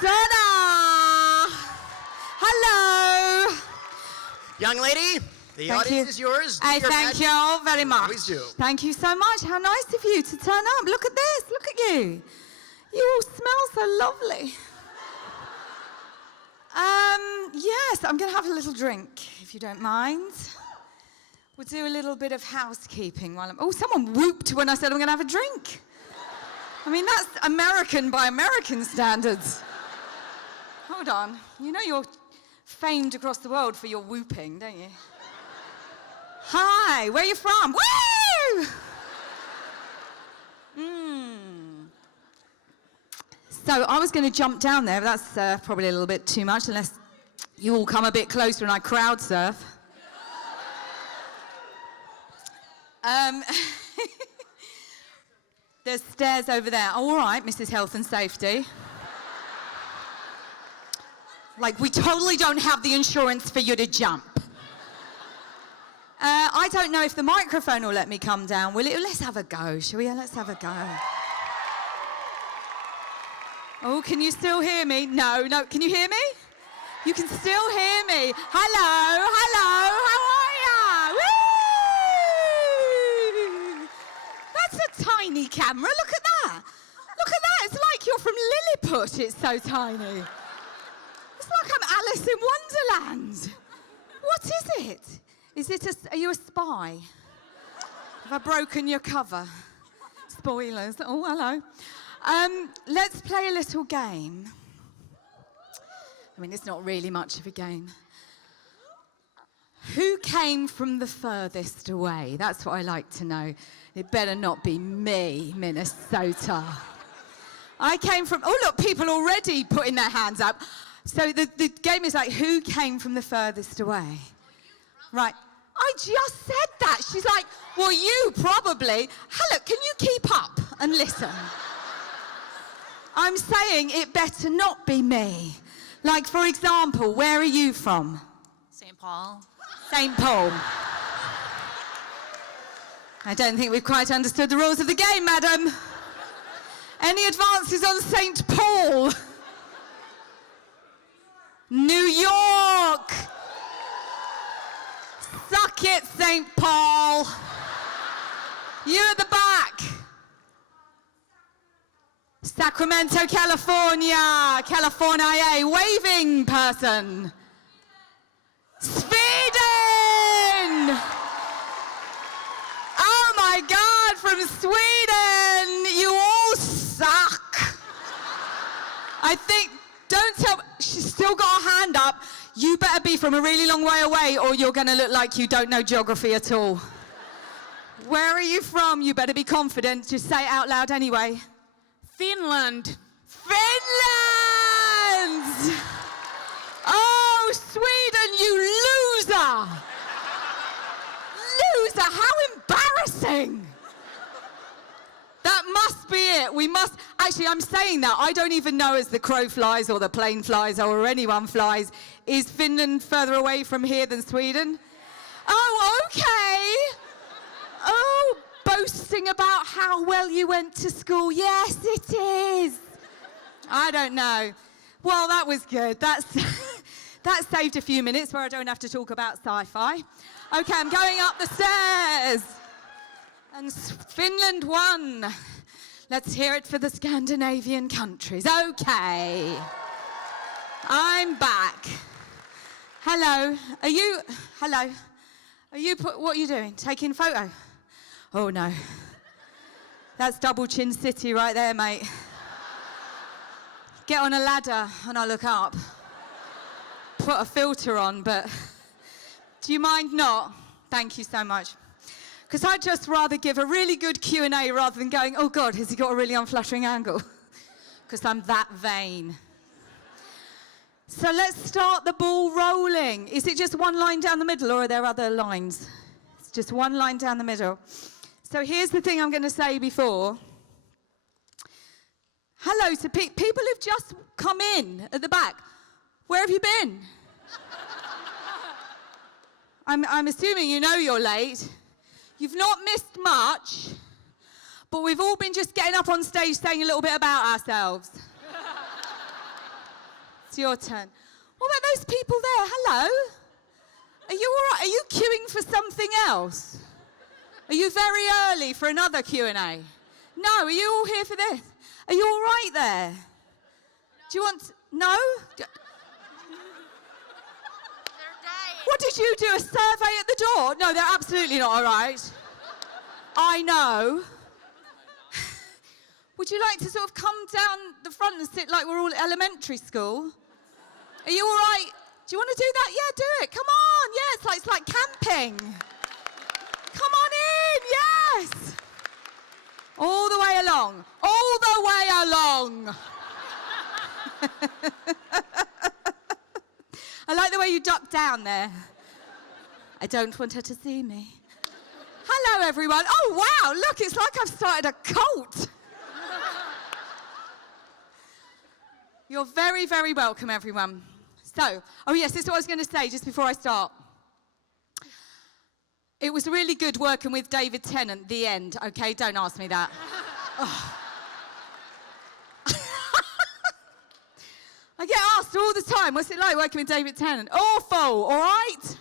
Ta-da! Hello. Young lady, the audience is yours. I thank you all very much. Always do. Thank you so much. How nice of you to turn up. Look at this. Look at you. You all smell so lovely. Yes, I'm going to have a little drink, if you don't mind. We'll do a little bit of housekeeping while I'm... Oh, someone whooped when I said I'm going to have a drink. I mean, that's American by American standards. Hold on. You know you're famed across the world for your whooping, don't you? Hi, where are you from? Woo! So I was going to jump down there, but that's probably a little bit too much, unless you all come a bit closer and I crowd surf. There's stairs over there. Oh, all right, Mrs. Health and Safety. Like, we totally don't have the insurance for you to jump. I don't know if the microphone will let me come down, will it? Let's have a go, shall we? Let's have a go. Oh, can you still hear me? No. Can you hear me? You can still hear me. Hello, how are ya? Woo! That's a tiny camera, look at that. Look at that, it's like you're from Lilliput, it's so tiny. It's like I'm Alice in Wonderland. What is it? Are you a spy? Have I broken your cover? Spoilers. Oh, hello. Let's play a little game. I mean, it's not really much of a game. Who came from the furthest away? That's what I like to know. It better not be me, Minnesota. I came from... Oh, look, people already putting their hands up. So the game is like, who came from the furthest away? Right. I just said that. She's like, well, you probably. Hello, can you keep up and listen? I'm saying it better not be me. Like, for example, where are you from? St. Paul. St. Paul. I don't think we've quite understood the rules of the game, madam. Any advances on St. Paul? New York. Suck it, St. Paul. You at the back. Sacramento, California. California, waving person. Sweden! Oh my God, from Sweden! You all suck. I think, don't tell, she's still got her hand up. You better be from a really long way away or you're gonna look like you don't know geography at all. Where are you from? You better be confident. Just say it out loud anyway. Finland. Finland! Oh, Sweden, you loser! Loser, how embarrassing! That must be it. We must... Actually, I'm saying that. I don't even know as the crow flies or the plane flies or anyone flies. Is Finland further away from here than Sweden? Oh, okay. Oh, boasting about how well you went to school. Yes, it is. I don't know. Well, that was good. That saved a few minutes where I don't have to talk about sci-fi. Okay, I'm going up the stairs. And Finland won. Let's hear it for the Scandinavian countries. Okay. I'm back. Hello. Hello. What are you doing? Taking a photo? Oh, no. That's Double Chin City right there, mate. Get on a ladder and I'll look up. Put a filter on, but do you mind not? Thank you so much. Because I'd just rather give a really good Q&A rather than going, oh God, has he got a really unflattering angle? Because I'm that vain. So let's start the ball rolling. Is it just one line down the middle or are there other lines? It's just one line down the middle. So here's the thing I'm going to say before. Hello to people who've just come in at the back. Where have you been? I'm assuming you know you're late. You've not missed much, but we've all been just getting up on stage saying a little bit about ourselves. your turn. What about those people there? Hello? Are you all right? Are you queuing for something else? Are you very early for another Q&A? No, are you all here for this? Are you all right there? Do you want... No? What did you do, a survey at the door? No, they're absolutely not all right. I know. Would you like to sort of come down the front and sit like we're all at elementary school? Are you all right? Do you want to do that? Yeah, do it. Come on. Yeah, it's like camping. Come on in. Yes. All the way along. All the way along. I like the way you ducked down there. I don't want her to see me. Hello, everyone. Oh, wow. Look, it's like I've started a cult. You're very, very welcome, everyone. So, oh yes, this is what I was going to say just before I start. It was really good working with David Tennant, the end, okay? Don't ask me that. Oh. I get asked all the time, what's it like working with David Tennant? Awful, all right?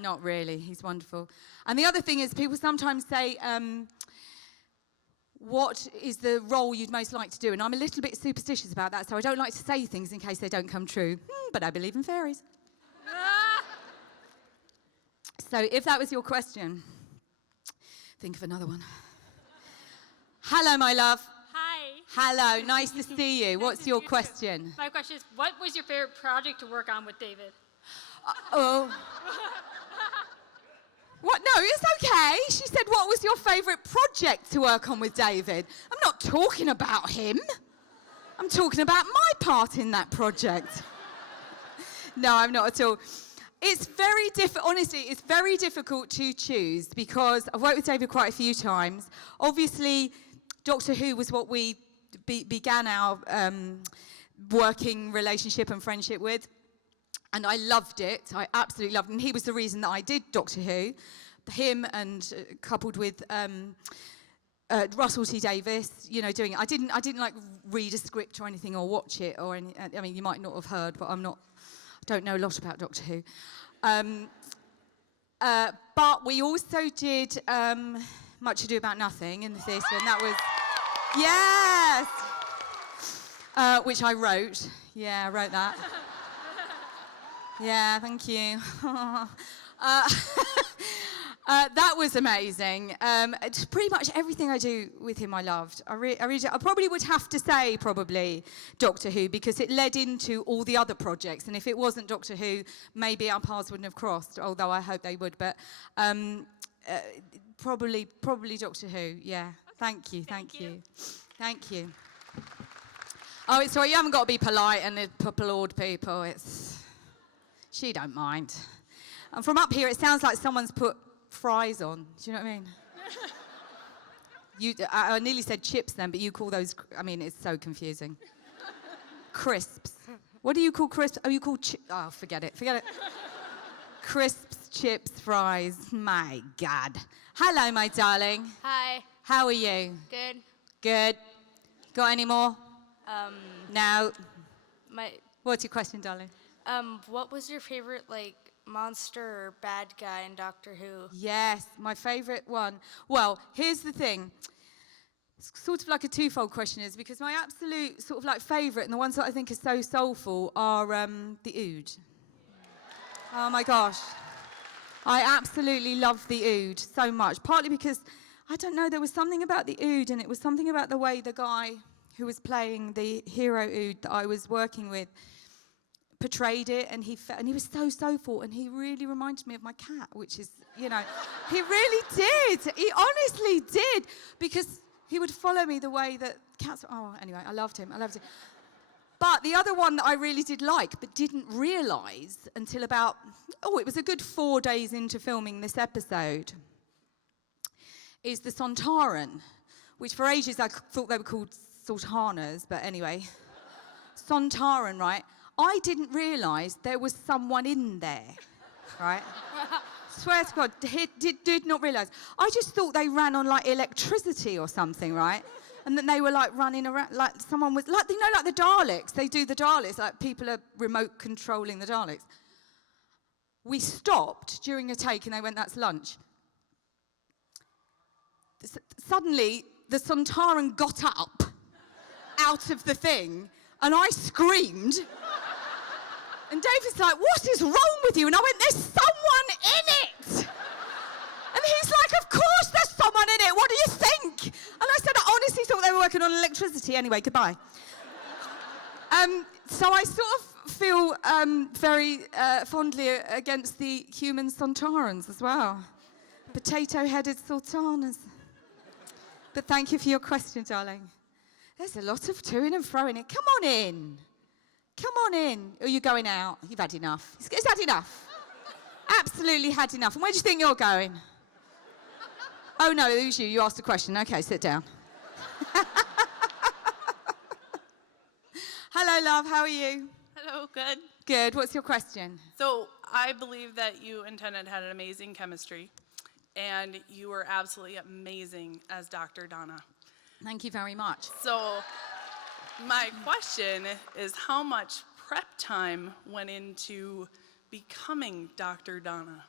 Not really, he's wonderful. And the other thing is, people sometimes say, what is the role you'd most like to do? And I'm a little bit superstitious about that, so I don't like to say things in case they don't come true. But I believe in fairies. So if that was your question, think of another one. Hello, my love. Hi. Hello, nice to see you. What's your question? My question is, what was your favorite project to work on with David? Oh. What? No, it's okay. She said, what was your favourite project to work on with David? I'm not talking about him. I'm talking about my part in that project. No, I'm not at all. It's very honestly, it's very difficult to choose because I've worked with David quite a few times. Obviously, Doctor Who was what we began our working relationship and friendship with. And I loved it. I absolutely loved it. And he was the reason that I did Doctor Who. Him and coupled with Russell T Davies, you know, doing it. I didn't like read a script or anything or watch it or any. I mean, you might not have heard, but I don't know a lot about Doctor Who. But we also did Much Ado About Nothing in the theatre, and that was yes, which I wrote. Yeah, I wrote that. Yeah, thank you. That was amazing. Pretty much everything I do with him I loved. I probably would have to say Doctor Who because it led into all the other projects. And if it wasn't Doctor Who, maybe our paths wouldn't have crossed, although I hope they would. But probably Doctor Who, yeah. Thank you. Thank you. Oh, it's all right, you haven't got to be polite and applaud people. She don't mind. And from up here, it sounds like someone's put fries on. Do you know what I mean? I nearly said chips then, but you call those, I mean, it's so confusing. Crisps. What do you call crisps? Oh, you call oh, forget it. Crisps, chips, fries. My God. Hello, my darling. Hi. How are you? Good. Good. Got any more? No. What's your question, darling? What was your favorite, monster or bad guy in Doctor Who? Yes, my favourite one. Well, here's the thing. It's sort of like a twofold question is because my absolute sort of favourite and the ones that I think are so soulful are the Ood. Oh my gosh. I absolutely love the Ood so much. Partly because, I don't know, there was something about the Ood and it was something about the way the guy who was playing the hero Ood that I was working with portrayed it, and he was so soulful, and he really reminded me of my cat, which is, you know, he really did. He honestly did, because he would follow me the way that cats. Oh, anyway, I loved him. But the other one that I really did like, but didn't realise until about, it was a good 4 days into filming this episode, is the Sontaran, which for ages I thought they were called Sultanas, but anyway, Sontaran, right? I didn't realise there was someone in there, right? Swear to God, did not realise. I just thought they ran on electricity or something, right? And then they were like running around, like someone was, like, you know, like the Daleks. They do the Daleks, like people are remote controlling the Daleks. We stopped during a take and they went, that's lunch. Suddenly, the Sontaran got up out of the thing and I screamed. And David's like, what is wrong with you? And I went, there's someone in it. And he's like, of course there's someone in it. What do you think? And I said, I honestly thought they were working on electricity. Anyway, goodbye. So I sort of feel very fondly against the human Sontarans as well. Potato-headed sultanas. But thank you for your question, darling. There's a lot of toing and froing it. Come on in. Come on in. Or are you going out? You've had enough. He's had enough. Absolutely had enough. And where do you think you're going? Oh, no, it was you. You asked a question. Okay, sit down. Hello, love. How are you? Hello, good. Good. What's your question? So I believe that you and Tennant had an amazing chemistry, and you were absolutely amazing as Dr. Donna. Thank you very much. So my question is, how much prep time went into becoming Dr. Donna?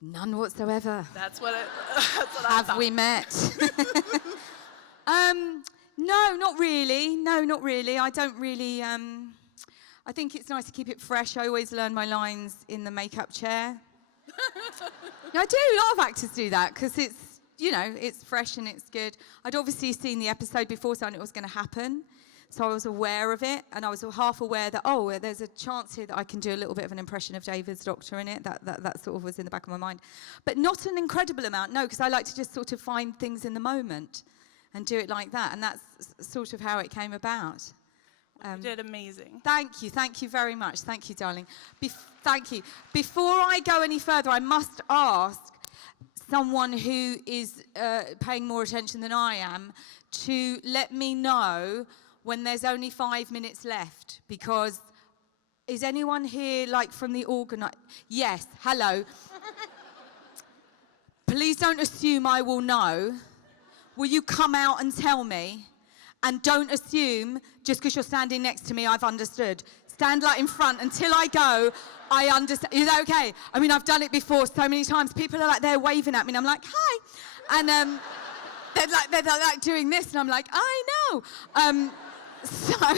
None whatsoever. That's what I Have thought. we met? No, not really. No, not really. I don't really. I think it's nice to keep it fresh. I always learn my lines in the makeup chair. No, I do. A lot of actors do that because it's, you know, it's fresh and it's good. I'd obviously seen the episode before, so I knew it was going to happen. So I was aware of it, and I was half aware that, oh, there's a chance here that I can do a little bit of an impression of David's doctor in it. That sort of was in the back of my mind. But not an incredible amount, no, because I like to just sort of find things in the moment and do it like that, and that's sort of how it came about. You did amazing. Thank you very much. Thank you, darling. Thank you. Before I go any further, I must ask someone who is paying more attention than I am to let me know when there's only 5 minutes left, because is anyone here like from the Yes, hello. Please don't assume I will know. Will you come out and tell me? And don't assume just because you're standing next to me I've understood. Stand like in front until I go. I understand. Is that okay? I mean, I've done it before so many times. People are like, they're waving at me and I'm like, hi. And they're like doing this and I'm like, I know. So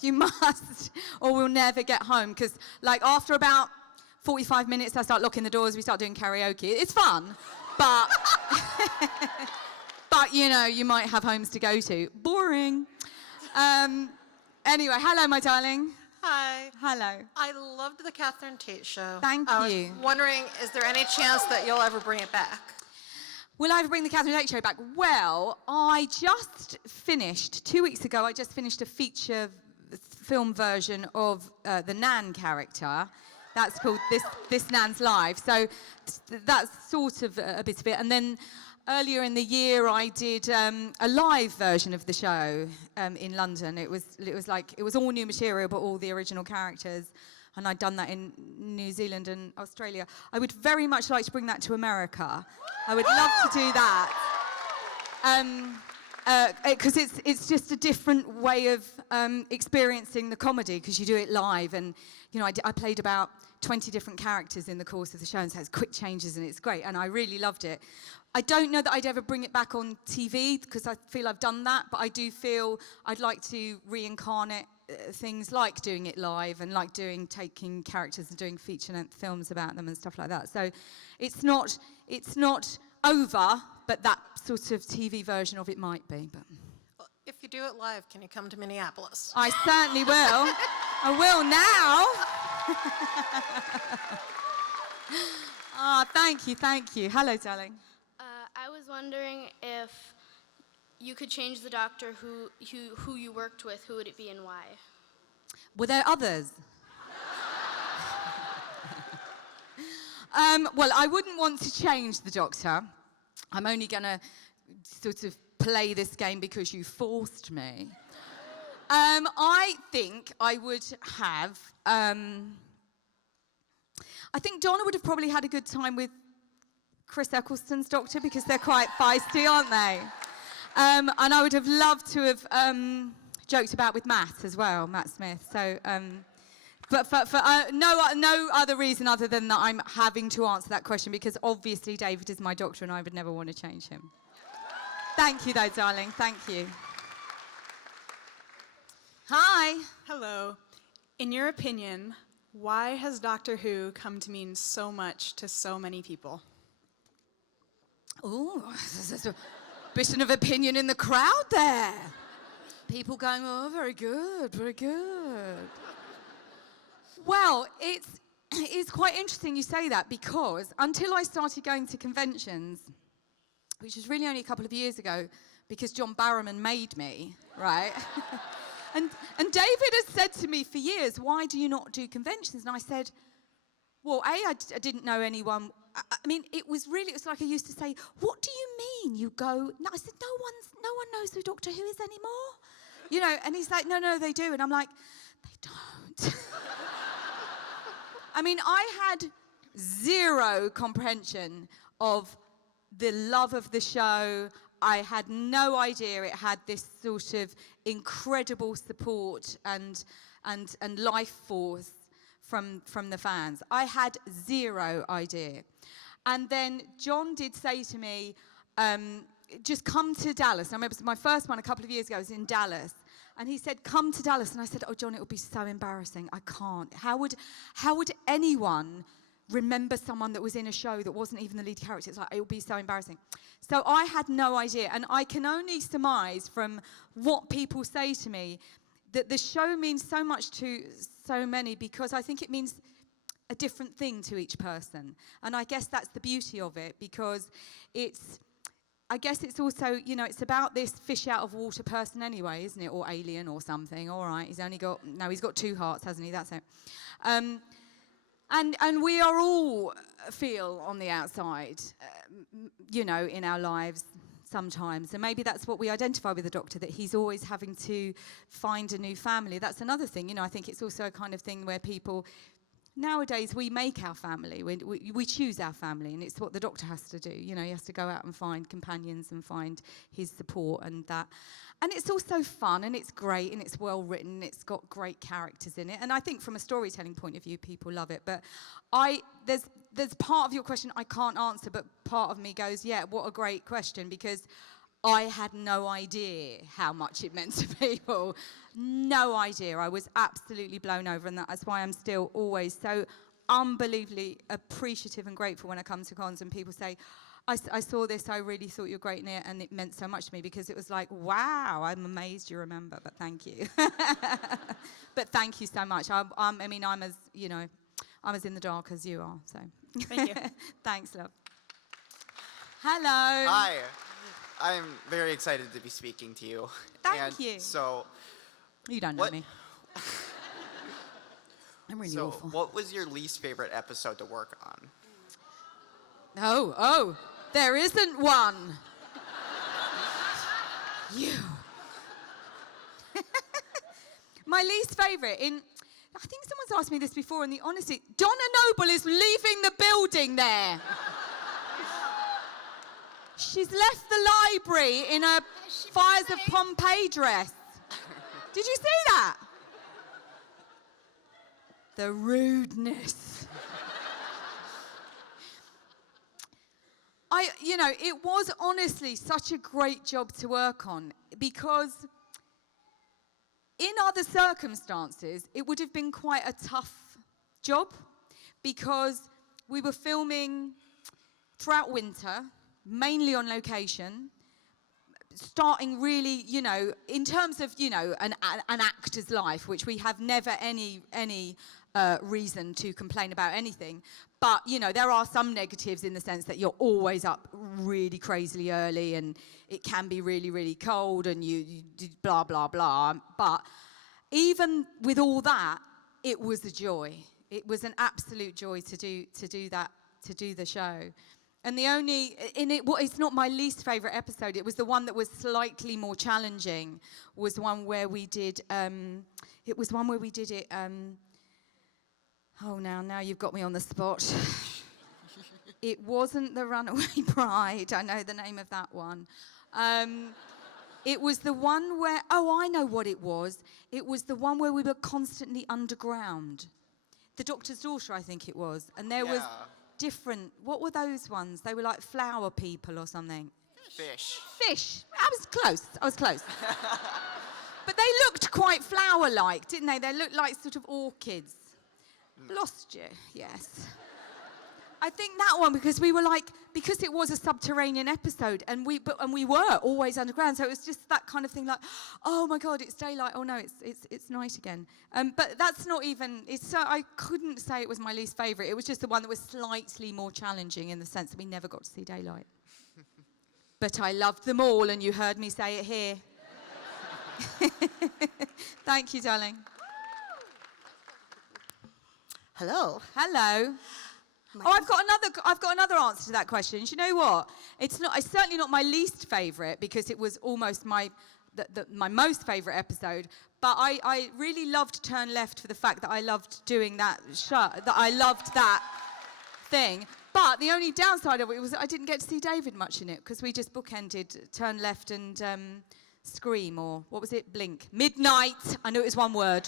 you must, or we'll never get home, because like after about 45 minutes I start locking the doors, we start doing karaoke. It's fun, but but you know, you might have homes to go to. Boring. Anyway, hello my darling. Hi. Hello. I loved the Catherine Tate show. Thank I you. was wondering, is there any chance that you'll ever bring it back? Will I ever bring the Catherine Tate show back? Well, I just finished, 2 weeks ago, I just finished a feature film version of the Nan character. That's called This Nan's Life. So that's sort of a bit of it. And then earlier in the year, I did a live version of the show in London. It was all new material, but all the original characters. And I'd done that in New Zealand and Australia. I would very much like to bring that to America. I would love to do that. Because it's just a different way of experiencing the comedy, because you do it live. And, you know, I played about 20 different characters in the course of the show, and so it's quick changes, and it's great. And I really loved it. I don't know that I'd ever bring it back on TV, because I feel I've done that, but I do feel I'd like to reincarnate things like doing it live and like taking characters and doing feature-length films about them and stuff like that. So it's not over, but that sort of TV version of it might be. But Well, if you do it live, can you come to Minneapolis? I certainly will. I will now. Thank you. Hello, darling. I was wondering if you could change the doctor who you worked with, who would it be and why? Were there others? Well, I wouldn't want to change the doctor. I'm only going to sort of play this game because you forced me. I think I would have... I think Donna would have probably had a good time with Chris Eccleston's doctor, because they're quite feisty, aren't they? And I would have loved to have joked about with Matt as well, Matt Smith. So, but for no other reason other than that I'm having to answer that question, because obviously David is my doctor and I would never want to change him. Thank you, though, darling. Thank you. Hi. Hello. In your opinion, why has Doctor Who come to mean so much to so many people? Ooh, there's a bit of opinion in the crowd there. People going, oh, very good, very good. Well, it's quite interesting you say that, because until I started going to conventions, which was really only a couple of years ago, because John Barrowman made me, right? and David has said to me for years, why do you not do conventions? And I said, well, I didn't know anyone. I mean, it was like I used to say, what do you mean you go? No, I said, no one knows who Doctor Who is anymore. You know, and he's like, no, they do. And I'm like, they don't. I mean, I had zero comprehension of the love of the show. I had no idea it had this sort of incredible support and life force from the fans. I had zero idea. And then John did say to me, just come to Dallas. I remember my first one a couple of years ago was in Dallas. And he said, come to Dallas. And I said, oh, John, it would be so embarrassing. I can't. How would anyone remember someone that was in a show that wasn't even the lead character? It's like, it would be so embarrassing. So I had no idea. And I can only surmise from what people say to me that the show means so much to so many, because I think it means a different thing to each person. And I guess that's the beauty of it, because I guess it's also, you know, it's about this fish out of water person anyway, isn't it? Or alien or something. All right, he's got 2 hearts, hasn't he? That's it. And we are all feel on the outside, you know, in our lives sometimes. And maybe that's what we identify with the Doctor, that he's always having to find a new family. That's another thing, you know, I think it's also a kind of thing where people, nowadays we make our family, we choose our family, and it's what the Doctor has to do. You know, he has to go out and find companions and find his support and that. And it's also fun, and it's great, and it's well written, and it's got great characters in it. And I think from a storytelling point of view, people love it. But there's part of your question I can't answer, but part of me goes, yeah, what a great question, because I had no idea how much it meant to people. No idea. I was absolutely blown over, and that's why I'm still always so unbelievably appreciative and grateful when I come to cons and people say, I saw this, I really thought you were great in it, and it meant so much to me, because it was like, wow, I'm amazed you remember, but thank you. But thank you so much. I'm as, you know, I'm as in the dark as you are, so. Thank you. Thanks, love. Hello. Hi. I'm very excited to be speaking to you. Thank you. So, you don't know me. I'm really awful. What was your least favorite episode to work on? Oh, there isn't one. You. My least favourite I think someone's asked me this before, and the honesty, Donna Noble is leaving the building there. She's left the library in a Fires of Pompeii dress. Did you see that? The rudeness. It was honestly such a great job to work on, because in other circumstances, it would have been quite a tough job, because we were filming throughout winter, mainly on location, starting really, you know, in terms of, you know, an actor's life, which we have never any reason to complain about anything. But, you know, there are some negatives in the sense that you're always up really crazily early, and it can be really, really cold, and you blah, blah, blah. But even with all that, it was a joy. It was an absolute joy to do that, to do the show. And it's not my least favourite episode. It was the one that was slightly more challenging. Was one where we did. Now you've got me on the spot. It wasn't The Runaway Bride. I know the name of that one. It was the one where, oh, I know what it was. It was the one where we were constantly underground. The Doctor's Daughter, I think it was. And there was different, what were those ones? They were like flower people or something. Fish. Fish. I was close. But they looked quite flower-like, didn't they? They looked like sort of orchids. Lost you, yes. I think that one, because we were like, because it was a subterranean episode, and we were always underground, so it was just that kind of thing, like, oh my God, it's daylight. Oh no, it's night again. But that's not even. I couldn't say it was my least favourite. It was just the one that was slightly more challenging in the sense that we never got to see daylight. But I loved them all, and you heard me say it here. Thank you, darling. Hello. Hello. I've got another answer to that question. Do you know what? It's certainly not my least favourite, because it was almost my most favourite episode. But I really loved Turn Left for the fact that I loved doing that that I loved that thing. But the only downside of it was that I didn't get to see David much in it, because we just bookended Turn Left and Scream, or what was it? Blink. Midnight. I knew it was one word.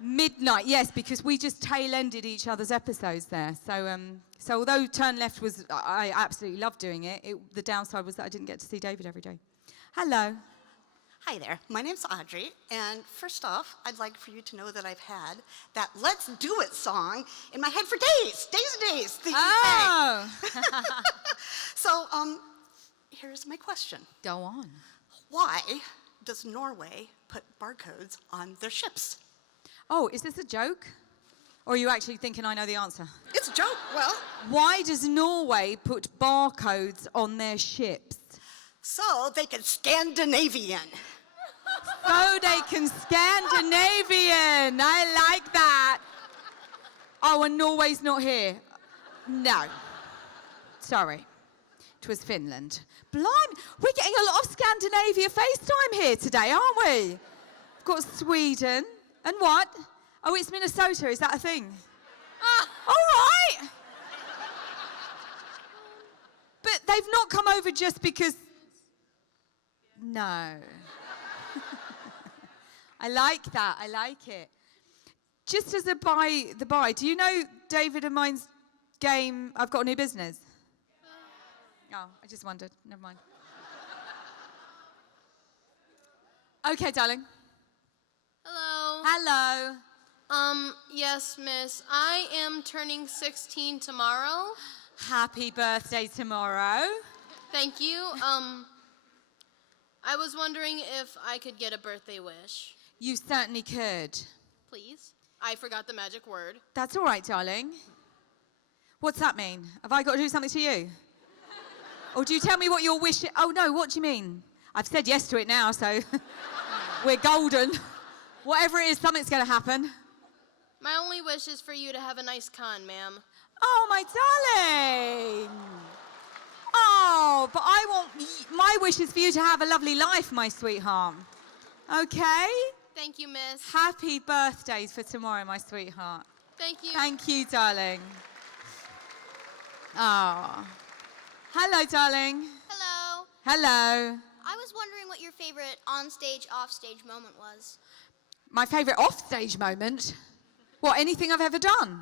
Midnight, yes, because we just tail-ended each other's episodes there. So although Turn Left was, I absolutely loved doing it, the downside was that I didn't get to see David every day. Hello. Hi there. My name's Audrey, and first off, I'd like for you to know that I've had that Let's Do It song in my head for days and days. Oh. So, here's my question. Go on. Why does Norway put barcodes on their ships? Oh, is this a joke? Or are you actually thinking I know the answer? It's a joke. Well, why does Norway put barcodes on their ships? So they can Scandinavian. So they can Scandinavian. I like that. Oh, and Norway's not here. No. Sorry. It was Finland. Blimey, we're getting a lot of Scandinavia FaceTime here today, aren't we? We've got Sweden. And what? Oh, it's Minnesota. Is that a thing? All right. But they've not come over just because... No. I like that. I like it. Just as a by, do you know David and mine's game, I've Got a New Business? Oh, I just wondered. Never mind. Okay, darling. Hello. Hello. Yes, miss. I am turning 16 tomorrow. Happy birthday tomorrow. Thank you. I was wondering if I could get a birthday wish. You certainly could. Please. I forgot the magic word. That's all right, darling. What's that mean? Have I got to do something to you? Or do you tell me what your wish is? Oh, no, what do you mean? I've said yes to it now, so we're golden. Whatever it is, something's going to happen. My only wish is for you to have a nice con, ma'am. Oh, my darling. Oh, but my wish is for you to have a lovely life, my sweetheart. Okay? Thank you, miss. Happy birthdays for tomorrow, my sweetheart. Thank you. Thank you, darling. Oh. Hello, darling. Hello. Hello. I was wondering what your favorite on-stage, off-stage moment was. My favourite off-stage moment? What, anything I've ever done?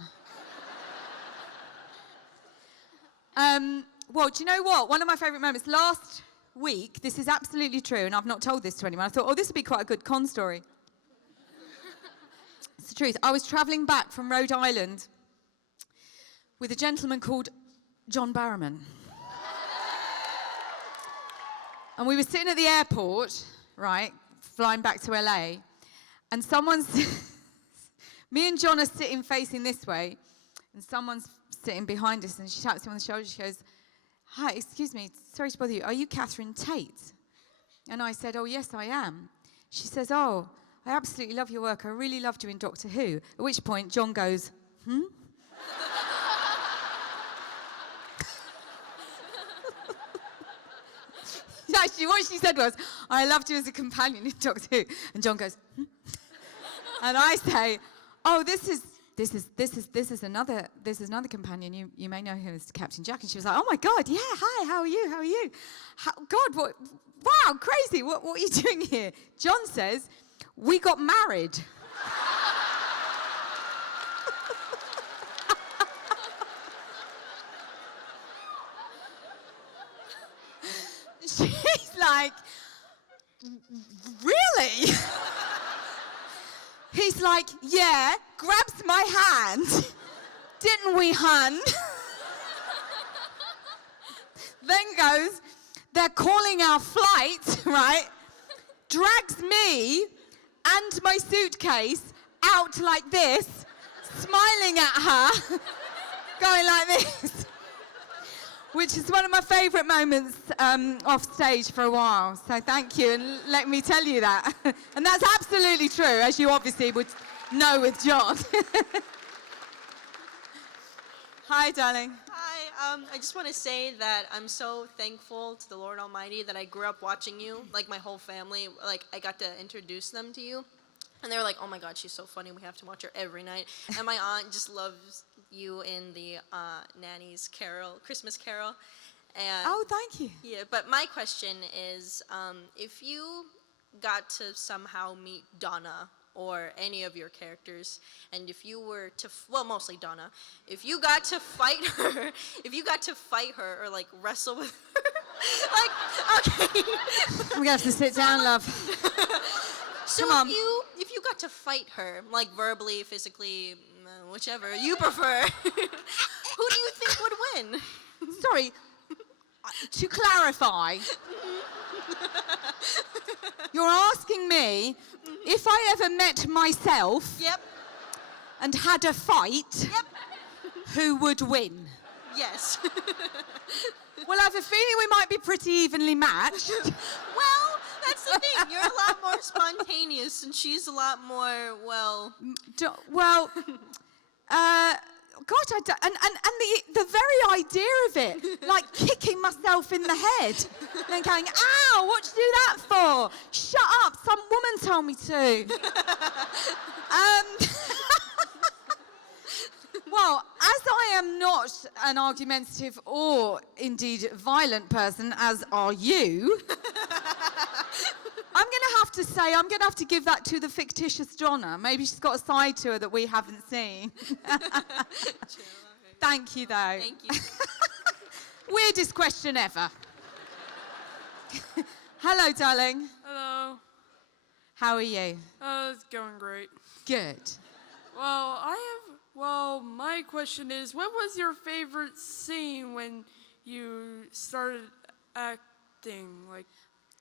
Well, do you know what? One of my favourite moments last week, this is absolutely true, and I've not told this to anyone. I thought, oh, this would be quite a good con story. It's the truth. I was travelling back from Rhode Island with a gentleman called John Barrowman. And we were sitting at the airport, right, flying back to LA, and me and John are sitting facing this way, and someone's sitting behind us, and she taps me on the shoulder. She goes, "Hi, excuse me, sorry to bother you. Are you Catherine Tate?" And I said, "Oh, yes, I am." She says, "Oh, I absolutely love your work. I really loved you in Doctor Who." At which point, John goes, "Hmm?" Actually, what she said was, "I loved you as a companion in Doctor Who." And John goes, "Hmm?" And I say, "Oh, this is this is another companion. You may know him as Captain Jack. And she was like, oh my God, yeah, hi, how are you? God, what? Wow, crazy. What are you doing here? John says, we got married. She's like, really? He's like, yeah, grabs my hand. Didn't we, hun? Then goes, they're calling our flight, right? Drags me and my suitcase out like this, smiling at her, going like this. Which is one of my favourite moments off stage for a while. So thank you, and let me tell you that. And that's absolutely true, as you obviously would know with John. Hi, darling. Hi, I just want to say that I'm so thankful to the Lord Almighty that I grew up watching you, like my whole family. Like, I got to introduce them to you. And they were like, oh my God, she's so funny. We have to watch her every night. And my aunt just loves you in the Nanny's Carol, Christmas Carol. And oh, thank you. Yeah, but my question is, if you got to somehow meet Donna or any of your characters, and if you were to, well, mostly Donna, if you got to fight her, or like wrestle with her, like, okay. We're gonna have to sit down, love. So Come on. if you got to fight her, like verbally, physically, whichever you prefer, who do you think would win? Sorry, to clarify, you're asking me if I ever met myself and had a fight, who would win? Yes. Well, I have a feeling we might be pretty evenly matched. Well, that's the thing. You're a lot more spontaneous, and she's a lot more, well... God, and the very idea of it, like kicking myself in the head, and then going, ow, what'd you do that for? Shut up, some woman told me to. Well, as I am not an argumentative or indeed violent person, as are you, I'm going to have to give that to the fictitious Donna. Maybe she's got a side to her that we haven't seen. Thank you, though. Thank you. Weirdest question ever. Hello, darling. Hello. How are you? It's going great. Good. Well, my question is, what was your favorite scene when you started acting? Like,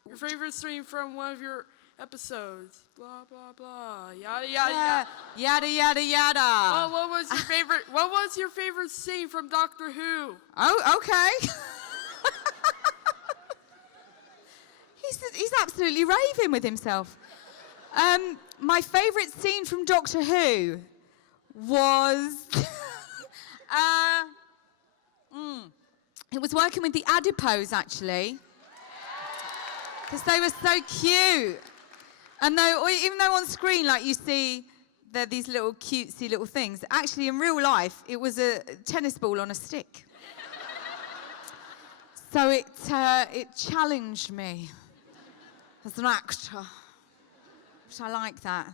your favorite scene from one of your episodes? Blah, blah, blah. Yada, yada, yada. Yada, yada, yada. Well, what was your favorite scene from Doctor Who? Oh, okay. He's absolutely raving with himself. My favorite scene from Doctor Who was... It was working with the adipose, actually. Because they were so cute. And even though on screen, like, you see they're these little cutesy little things, actually in real life, it was a tennis ball on a stick. So it challenged me as an actor. Which I like that.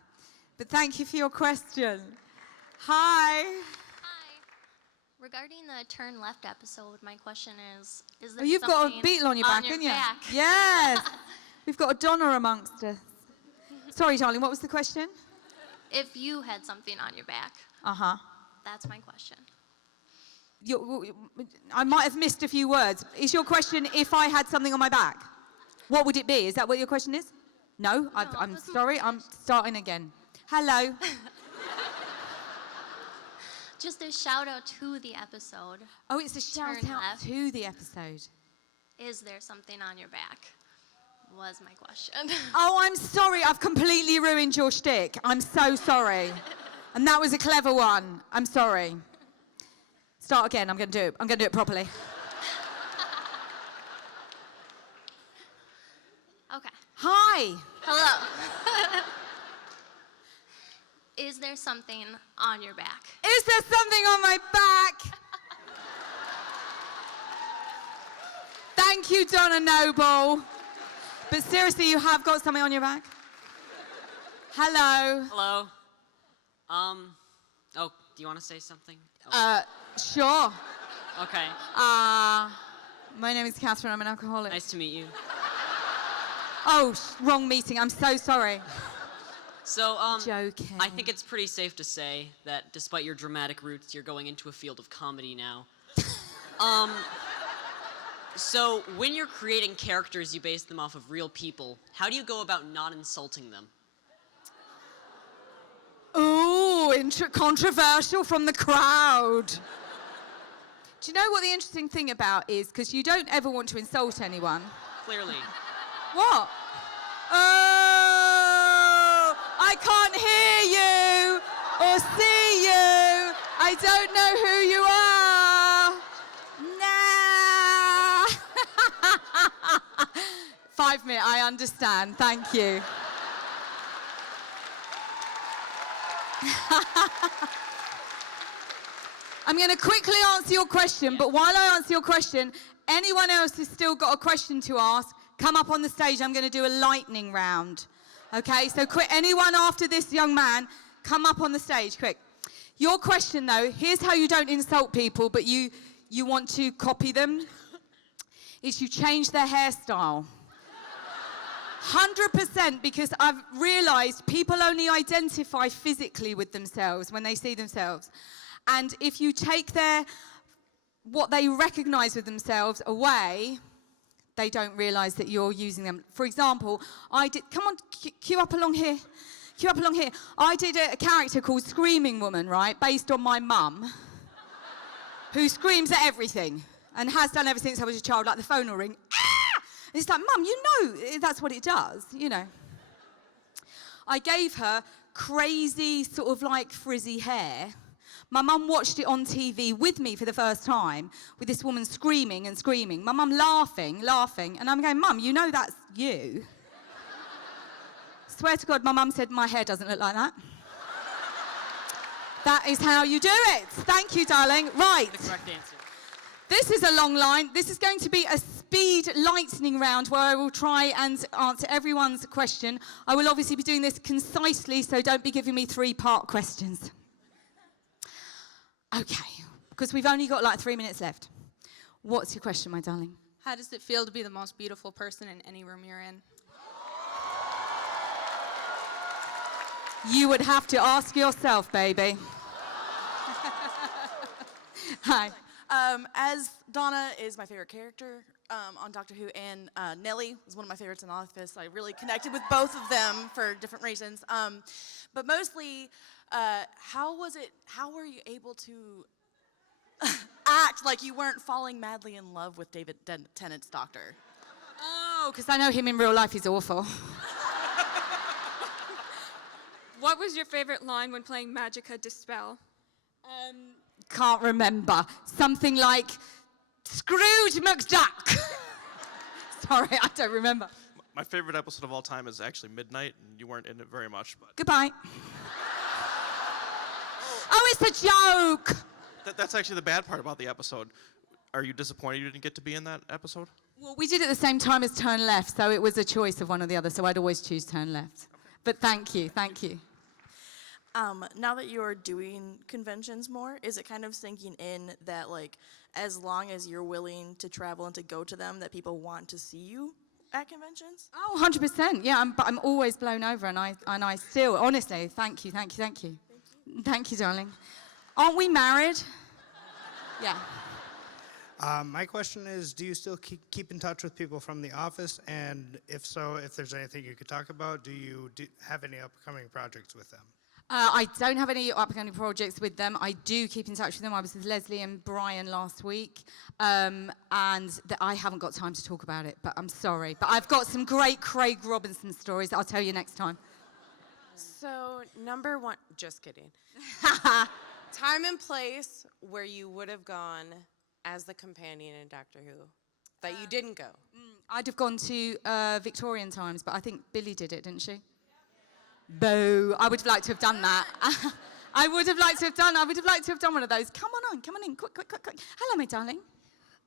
But thank you for your question. Hi. Hi. Regarding the Turn Left episode, my question is there You've got a something beetle on your back, haven't you? Yes. We've got a Donna amongst us. Sorry, darling, what was the question? If you had something on your back. Uh-huh. That's my question. I might have missed a few words. Is your question if I had something on my back? What would it be? Is that what your question is? No? I'm sorry, I'm starting again. Hello. Just a shout out to the episode. Oh, it's a shout out to the episode. Is there something on your back? Was my question. Oh, I'm sorry. I've completely ruined your shtick. I'm so sorry. And that was a clever one. I'm sorry. Start again. I'm going to do it properly. Okay. Hi. Hello. Is is there something on your back? Is there something on my back? Thank you, Donna Noble. But seriously, you have got something on your back? Hello. Hello. Oh, do you want to say something? Oh. Sure. Okay. My name is Catherine. I'm an alcoholic. Nice to meet you. Oh, wrong meeting. I'm so sorry. So, Joking. I think it's pretty safe to say that despite your dramatic roots, you're going into a field of comedy now. So when you're creating characters, you base them off of real people. How do you go about not insulting them? Ooh, controversial from the crowd. Do you know what the interesting thing about is? Because you don't ever want to insult anyone. Clearly. What? Oh, I can't hear you or see you. I don't know who you are. Nah. 5 minutes, I understand. Thank you. I'm going to quickly answer your question, but while I answer your question, anyone else who's still got a question to ask, come up on the stage. I'm going to do a lightning round. Okay, so quick, anyone after this young man, come up on the stage, quick. Your question, though, here's how you don't insult people, but you want to copy them, is you change their hairstyle. 100%, because I've realized people only identify physically with themselves when they see themselves. And if you take what they recognize with themselves away, they don't realize that you're using them. For example, come on, queue up along here. Queue up along here. I did a character called Screaming Woman, right, based on my mum, who screams at everything and has done ever since I was a child, like the phone will ring. Ah! And it's like, Mum, you know that's what it does, you know. I gave her crazy sort of like frizzy hair. My mum watched it on TV with me for the first time, with this woman screaming and screaming. My mum laughing, and I'm going, Mum, you know that's you. Swear to God, my mum said, my hair doesn't look like that. That is how you do it. Thank you, darling. Right. The correct answer. This is a long line. This is going to be a speed lightning round where I will try and answer everyone's question. I will obviously be doing this concisely, so don't be giving me 3-part questions. Okay, because we've only got like 3 minutes left. What's your question, my darling? How does it feel to be the most beautiful person in any room you're in? You would have to ask yourself, baby. Hi. As Donna is my favorite character on Doctor Who, and Nellie is one of my favorites in Office. I really connected with both of them for different reasons. But mostly, how were you able to act like you weren't falling madly in love with David Tennant's Doctor? Oh, because I know him in real life. He's awful. What was your favorite line when playing Magica De Spell? Can't remember. Something like, Scrooge McDuck. Sorry, I don't remember. My favorite episode of all time is actually Midnight, and you weren't in it very much, but... Goodbye. Oh, it's a joke. That's actually the bad part about the episode. Are you disappointed you didn't get to be in that episode? Well, we did it at the same time as Turn Left, so it was a choice of one or the other, so I'd always choose Turn Left. But thank you, thank you. Now that you're doing conventions more, is it kind of sinking in that, like, as long as you're willing to travel and to go to them, that people want to see you at conventions? Oh, 100%. Yeah, I'm always blown over, and I still, honestly, thank you. Thank you, darling. Aren't we married? Yeah. My question is, do you still keep in touch with people from the office? And if so, if there's anything you could talk about, do you have any upcoming projects with them? I don't have any upcoming projects with them. I do keep in touch with them. I was with Leslie and Brian last week, and I haven't got time to talk about it, but I'm sorry. But I've got some great Craig Robinson stories that I'll tell you next time. So, number one, just kidding. Time and place where you would have gone as the companion in Doctor Who that you didn't go. I'd have gone to Victorian times, but I think Billy did it, didn't she? Boo. I would have liked to have done that. I would have liked to have done one of those. Come on in, quick. Hello, my darling.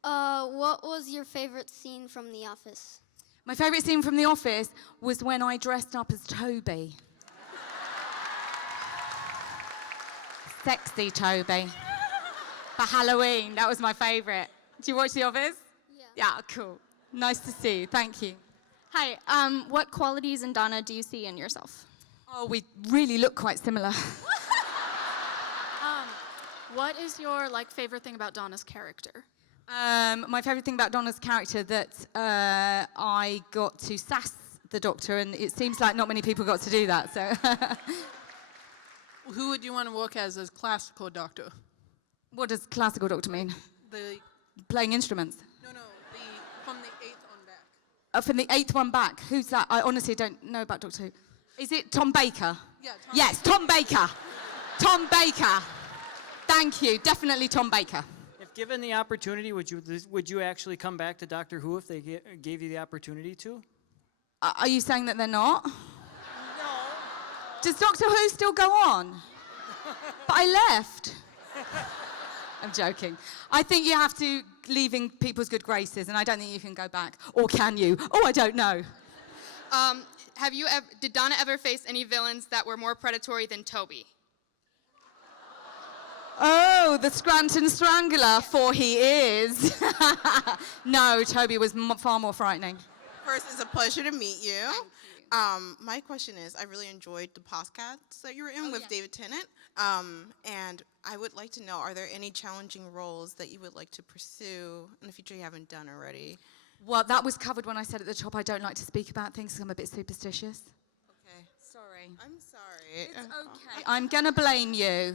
What was your favorite scene from The Office? My favourite scene from The Office was when I dressed up as Toby. Sexy Toby. For Halloween, that was my favourite. Do you watch The Office? Yeah, cool. Nice to see you, thank you. Hi, what qualities in Donna do you see in yourself? Oh, we really look quite similar. What is your favorite thing about Donna's character? My favourite thing about Donna's character that I got to sass the Doctor, and it seems like not many people got to do that. So, who would you want to work as classical Doctor? What does classical Doctor mean? Playing instruments. No, from the 8th on back. From the 8th one back. Who's that? I honestly don't know about Doctor Who. Is it Tom Baker? Yeah. Yes, Tom Baker. Tom Baker. Thank you. Definitely Tom Baker. If given the opportunity, would you actually come back to Doctor Who if they gave you the opportunity to? Are you saying that they're not? No. Does Doctor Who still go on? But I left. I'm joking. I think you have to leave in people's good graces, and I don't think you can go back. Or can you? Oh, I don't know. Did Donna ever face any villains that were more predatory than Toby? Oh, the Scranton Strangler, for he is. No, Toby was far more frightening. First, it's a pleasure to meet you. My question is, I really enjoyed the podcast that you were in with David Tennant. And I would like to know, are there any challenging roles that you would like to pursue in the future you haven't done already? Well, that was covered when I said at the top I don't like to speak about things because I'm a bit superstitious. Okay. Sorry. I'm sorry. It's okay. I'm going to blame you.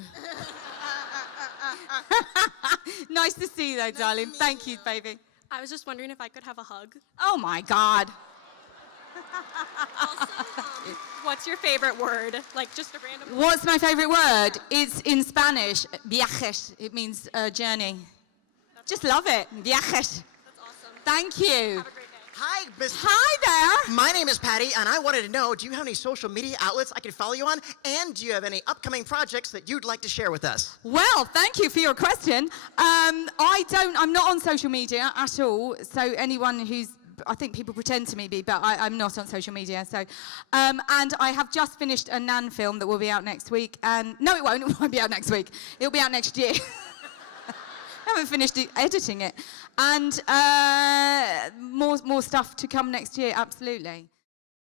Nice to see you, though, darling. Thank you, baby. I was just wondering if I could have a hug. Oh, my God. What's your favorite word? Just a random word. What's my favorite word? It's in Spanish, viajes. It means journey. Just love it. Viajes. That's awesome. Thank you. Have a great day. Hi, Miss. Hi there. My name is Patty, and I wanted to know, do you have any social media outlets I can follow you on? And do you have any upcoming projects that you'd like to share with us? Well, thank you for your question. I'm not on social media at all. So anyone I think people pretend to me be, but I'm not on social media. So, and I have just finished a Nan film that will be out next week. And no, it won't. It won't be out next week. It'll be out next year. I haven't finished editing it. And more stuff to come next year, absolutely.